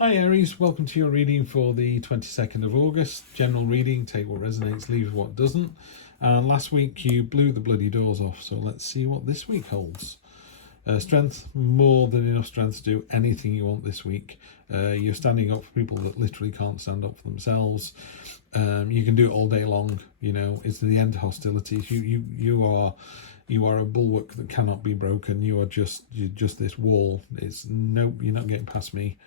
Hi Aries, welcome to your reading for the 22nd of August. General reading, take what resonates, leave what doesn't. And last week you blew the bloody doors off, so let's see what this week holds. Strength, more than enough strength to do anything you want this week. You're standing up for people that literally can't stand up for themselves. You can do it all day long, you know, it's the end of hostilities. You are a bulwark that cannot be broken. You're just this wall. It's nope, you're not getting past me.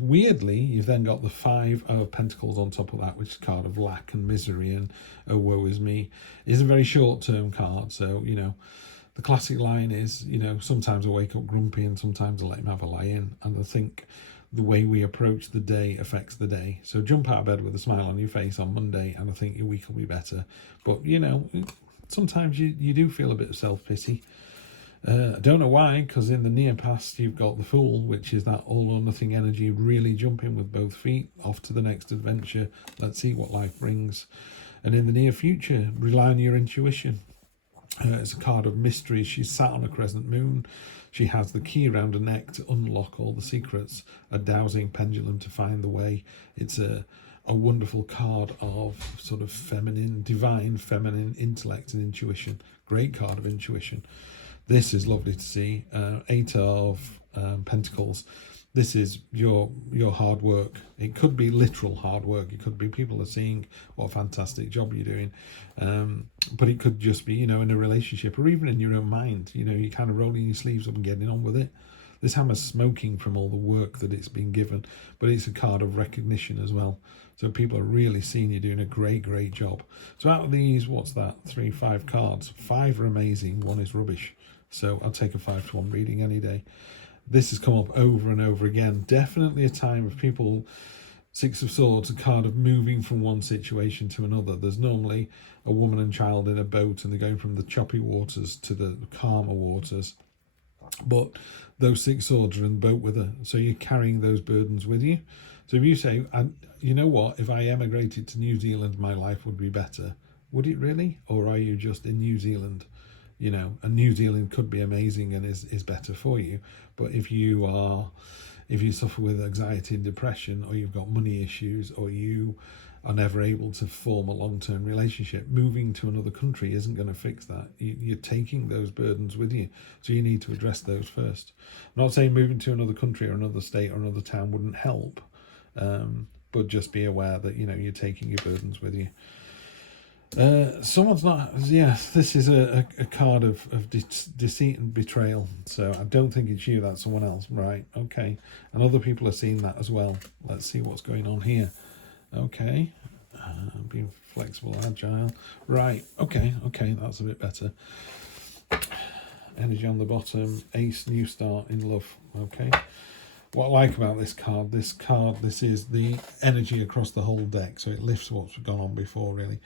Weirdly, you've then got the Five of Pentacles on top of that, which is a card of lack and misery and oh woe is me. It's a very short-term card, so you know the classic line is, you know, sometimes I wake up grumpy and sometimes I let him have a lie-in. And I think the way we approach the day affects the day. So jump out of bed with a smile on your face on Monday and I think your week will be better. But you know, sometimes you do feel a bit of self-pity. I don't know why, because in the near past you've got the Fool, which is that all or nothing energy, really jumping with both feet off to the next adventure. Let's see what life brings. And in the near future, rely on your intuition. It's a card of mystery. She's sat on a crescent moon. She has the key around her neck to unlock all the secrets, a dowsing pendulum to find the way. It's a wonderful card of sort of feminine, divine feminine intellect and intuition. Great card of intuition. This is lovely to see. Eight of Pentacles. This is your hard work. It could be literal hard work. It could be people are seeing what a fantastic job you're doing. But it could just be, you know, in a relationship or even in your own mind. You know, you're kind of rolling your sleeves up and getting on with it. This hammer's smoking from all the work that it's been given. But it's a card of recognition as well. So people are really seeing you doing a great job. So out of these, what's that? 5 cards. 5 are amazing. 1 is rubbish. So I'll take a 5-to-1 reading any day. This has come up over and over again. Definitely a time of people, 6 of Swords, a card of moving from one situation to another. There's normally a woman and child in a boat and they're going from the choppy waters to the calmer waters. But those 6 swords are in the boat with her. So you're carrying those burdens with you. So if you say, you know what, if I emigrated to New Zealand, my life would be better. Would it really? Or are you just in New Zealand? You know, and New Zealand could be amazing and is better for you. But if you suffer with anxiety and depression, or you've got money issues, or you are never able to form a long-term relationship, moving to another country isn't going to fix that. You're taking those burdens with you. So you need to address those first. I'm not saying moving to another country or another state or another town wouldn't help. But just be aware that, you know, you're taking your burdens with you. Someone's not, yes, this is a card of deceit and betrayal. So I don't think it's you, that's someone else. Right, okay. And other people are seeing that as well. Let's see what's going on here. Okay. Being flexible, agile. Right, okay, that's a bit better. Energy on the bottom. Ace, new start in love. Okay. What I like about this is the energy across the whole deck, so it lifts what's gone on before, really.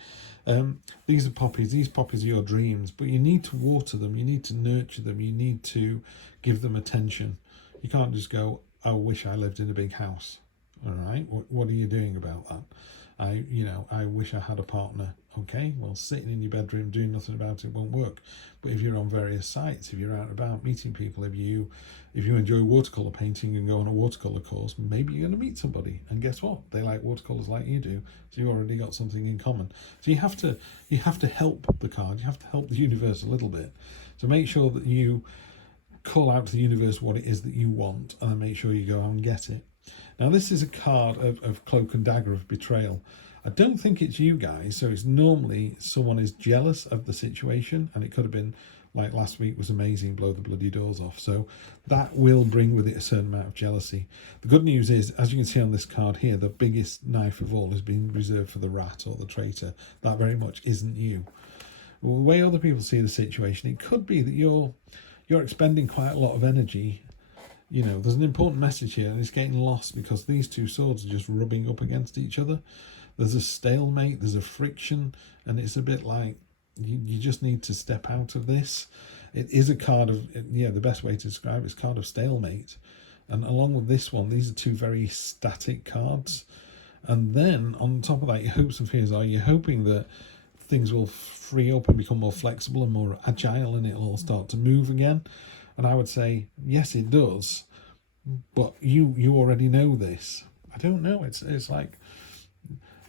These are poppies. These poppies are your dreams, but you need to water them, you need to nurture them, you need to give them attention. You can't just go, I wish I lived in a big house. All right, what are you doing about that? I wish I had a partner. Okay, well, sitting in your bedroom doing nothing about it won't work. But if you're on various sites, if you're out and about meeting people, if you enjoy watercolor painting and go on a watercolor course, maybe you're going to meet somebody. And guess what? They like watercolors like you do. So you've already got something in common. So you have to help the card. You have to help the universe a little bit. So make sure that you call out to the universe what it is that you want, and then make sure you go out and get it. Now, this is a card of cloak and dagger, of betrayal. I don't think it's you guys, so it's normally someone is jealous of the situation, and it could have been, like last week was amazing, blow the bloody doors off. So that will bring with it a certain amount of jealousy. The good news is, as you can see on this card here, the biggest knife of all has been reserved for the rat or the traitor. That very much isn't you. The way other people see the situation, it could be that you're expending quite a lot of energy. You know, there's an important message here, and it's getting lost because these 2 swords are just rubbing up against each other. There's a stalemate, there's a friction, and it's a bit like you just need to step out of this. It is a card of, yeah, the best way to describe it is a card of stalemate. And along with this one, these are 2 very static cards. And then on top of that, your hopes and fears are you're hoping that things will free up and become more flexible and more agile, and it'll all start to move again. And I would say, yes, it does. but you already know this. I don't know. It's like,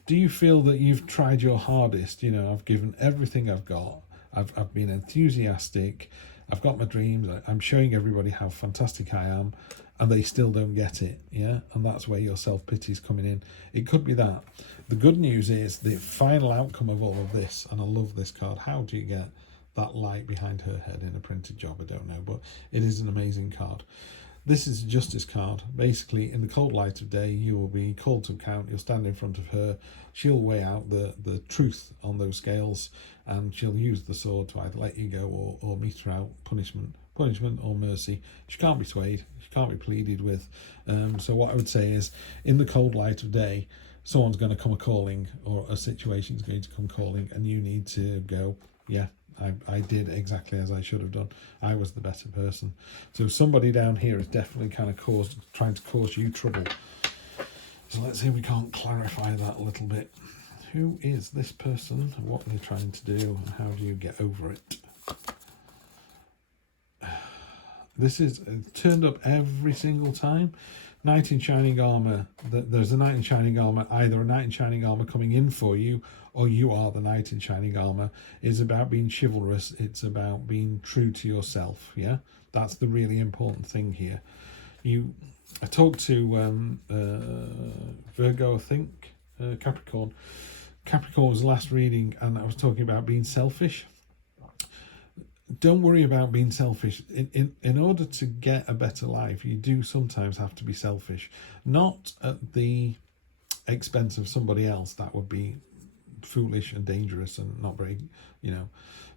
do you feel that you've tried your hardest? You know, I've given everything I've got. I've been enthusiastic. I've got my dreams. I'm showing everybody how fantastic I am, and they still don't get it. Yeah, and that's where your self-pity is coming in. It could be that. The good news is the final outcome of all of this, and I love this card. How do you get that light behind her head in a printed job? I don't know, but it is an amazing card. This is a justice card. Basically, in the cold light of day, you will be called to account. You'll stand in front of her. She'll weigh out the truth on those scales, and she'll use the sword to either let you go or meter out punishment or mercy. She can't be swayed. She can't be pleaded with. So what I would say is, in the cold light of day, someone's going to come a-calling, or a situation's going to come calling, and you need to go, yeah, I did exactly as I should have done. I was the better person. So somebody down here is definitely kind of trying to cause you trouble. So let's see if we can't clarify that a little bit. Who is this person? What are they trying to do? And how do you get over it? This is turned up every single time. Knight in shining armor. There's a knight in shining armor. Either a knight in shining armor coming in for you, or you are the knight in shining armor. It's about being chivalrous. It's about being true to yourself. Yeah, that's the really important thing here. I talked to Virgo, I think, Capricorn. Capricorn was the last reading, and I was talking about being selfish. Don't worry about being selfish. In order to get a better life, you do sometimes have to be selfish, not at the expense of somebody else. That would be foolish and dangerous and not very,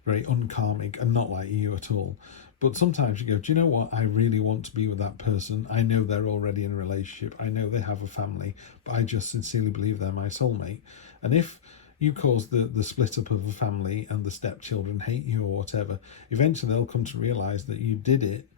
very uncalming and not like you at all. But sometimes you go, do you know what? I really want to be with that person. I know they're already in a relationship. I know they have a family, but I just sincerely believe they're my soulmate. And if you cause the split up of a family and the stepchildren hate you or whatever, eventually they'll come to realise that you did it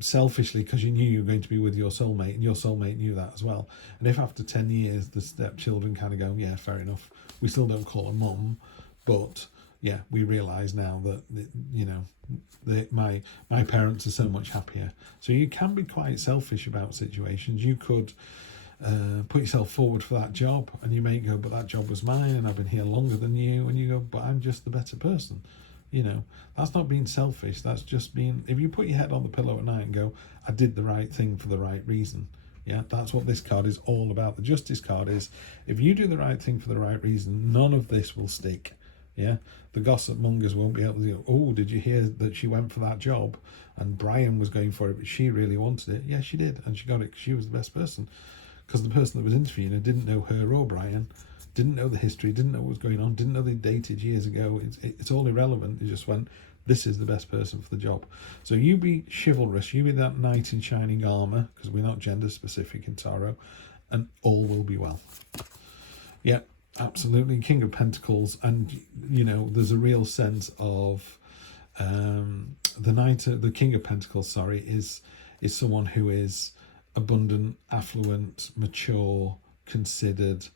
selfishly because you knew you were going to be with your soulmate, and your soulmate knew that as well. And if after 10 years the stepchildren kind of go, yeah, fair enough, we still don't call her mum, but yeah, we realise now that, my parents are so much happier. So you can be quite selfish about situations. You could put yourself forward for that job, and you may go, but that job was mine and I've been here longer than you, and you go, but I'm just the better person. That's not being selfish. That's just being, if you put your head on the pillow at night and go, I did the right thing for the right reason. Yeah, that's what this card is all about. The justice card is, if you do the right thing for the right reason, none of this will stick. Yeah, the gossip mongers won't be able to go, oh, did you hear that she went for that job and Brian was going for it, but she really wanted it? Yeah, she did, and she got it because she was the best person. Because the person that was interviewing her didn't know her or Brian, didn't know the history, didn't know what was going on, didn't know they dated years ago. It's all irrelevant. It just went, this is the best person for the job. So you be chivalrous, you be that knight in shining armour, because we're not gender specific in tarot, and all will be well. Yeah, absolutely. King of Pentacles, and there's a real sense of the King of Pentacles, is someone who is abundant, affluent, mature, considered,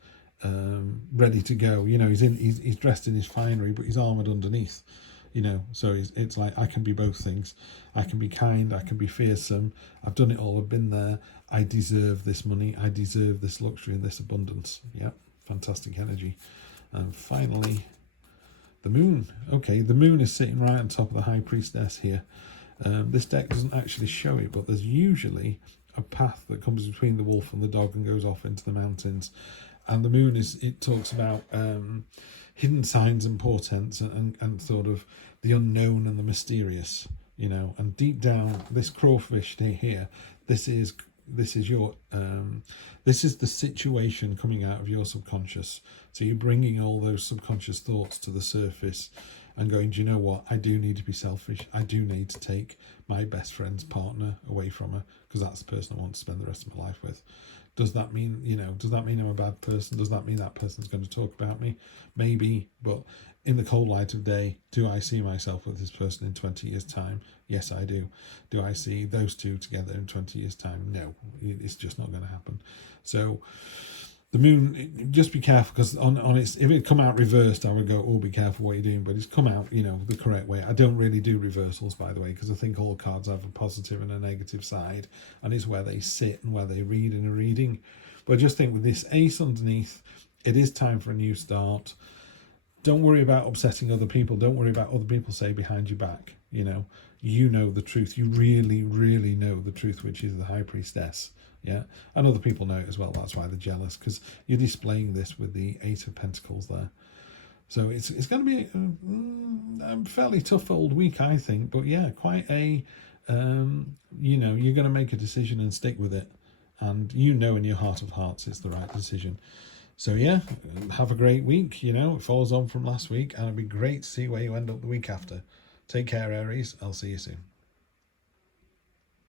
ready to go. He's dressed in his finery, but he's armoured underneath. So it's like, I can be both things. I can be kind, I can be fearsome. I've done it all, I've been there. I deserve this money, I deserve this luxury and this abundance. Yeah, fantastic energy. And finally, the moon. Okay, the moon is sitting right on top of the High Priestess here. This deck doesn't actually show it, but there's usually a path that comes between the wolf and the dog and goes off into the mountains. And the moon it talks about hidden signs and portents and sort of the unknown and the mysterious, and deep down, this crawfish here, this is your this is the situation coming out of your subconscious. So you're bringing all those subconscious thoughts to the surface and going, do you know what? I do need to be selfish. I do need to take my best friend's partner away from her, because that's the person I want to spend the rest of my life with. Does that mean, does that mean I'm a bad person? Does that mean that person's going to talk about me? Maybe, but in the cold light of day, do I see myself with this person in 20 years' time? Yes, I do. Do I see those two together in 20 years' time? No, it's just not going to happen. So The moon, just be careful, because on its, if it come out reversed, I would go, oh, be careful what you're doing. But it's come out, you know, the correct way. I don't really do reversals, by the way, because I think all cards have a positive and a negative side, and it's where they sit and where they read in a reading. But I just think with this ace underneath, it is time for a new start. Don't worry about upsetting other people. Don't worry about other people say behind your back. You know the truth. You really, really know the truth, which is the High Priestess. Yeah, and other people know it as well. That's why they're jealous, because you're displaying this with the Eight of Pentacles there. So it's going to be a fairly tough old week, I think. But yeah, quite a, you're going to make a decision and stick with it. And in your heart of hearts it's the right decision. So yeah, have a great week. It follows on from last week, and it'd be great to see where you end up the week after. Take care, Aries. I'll see you soon.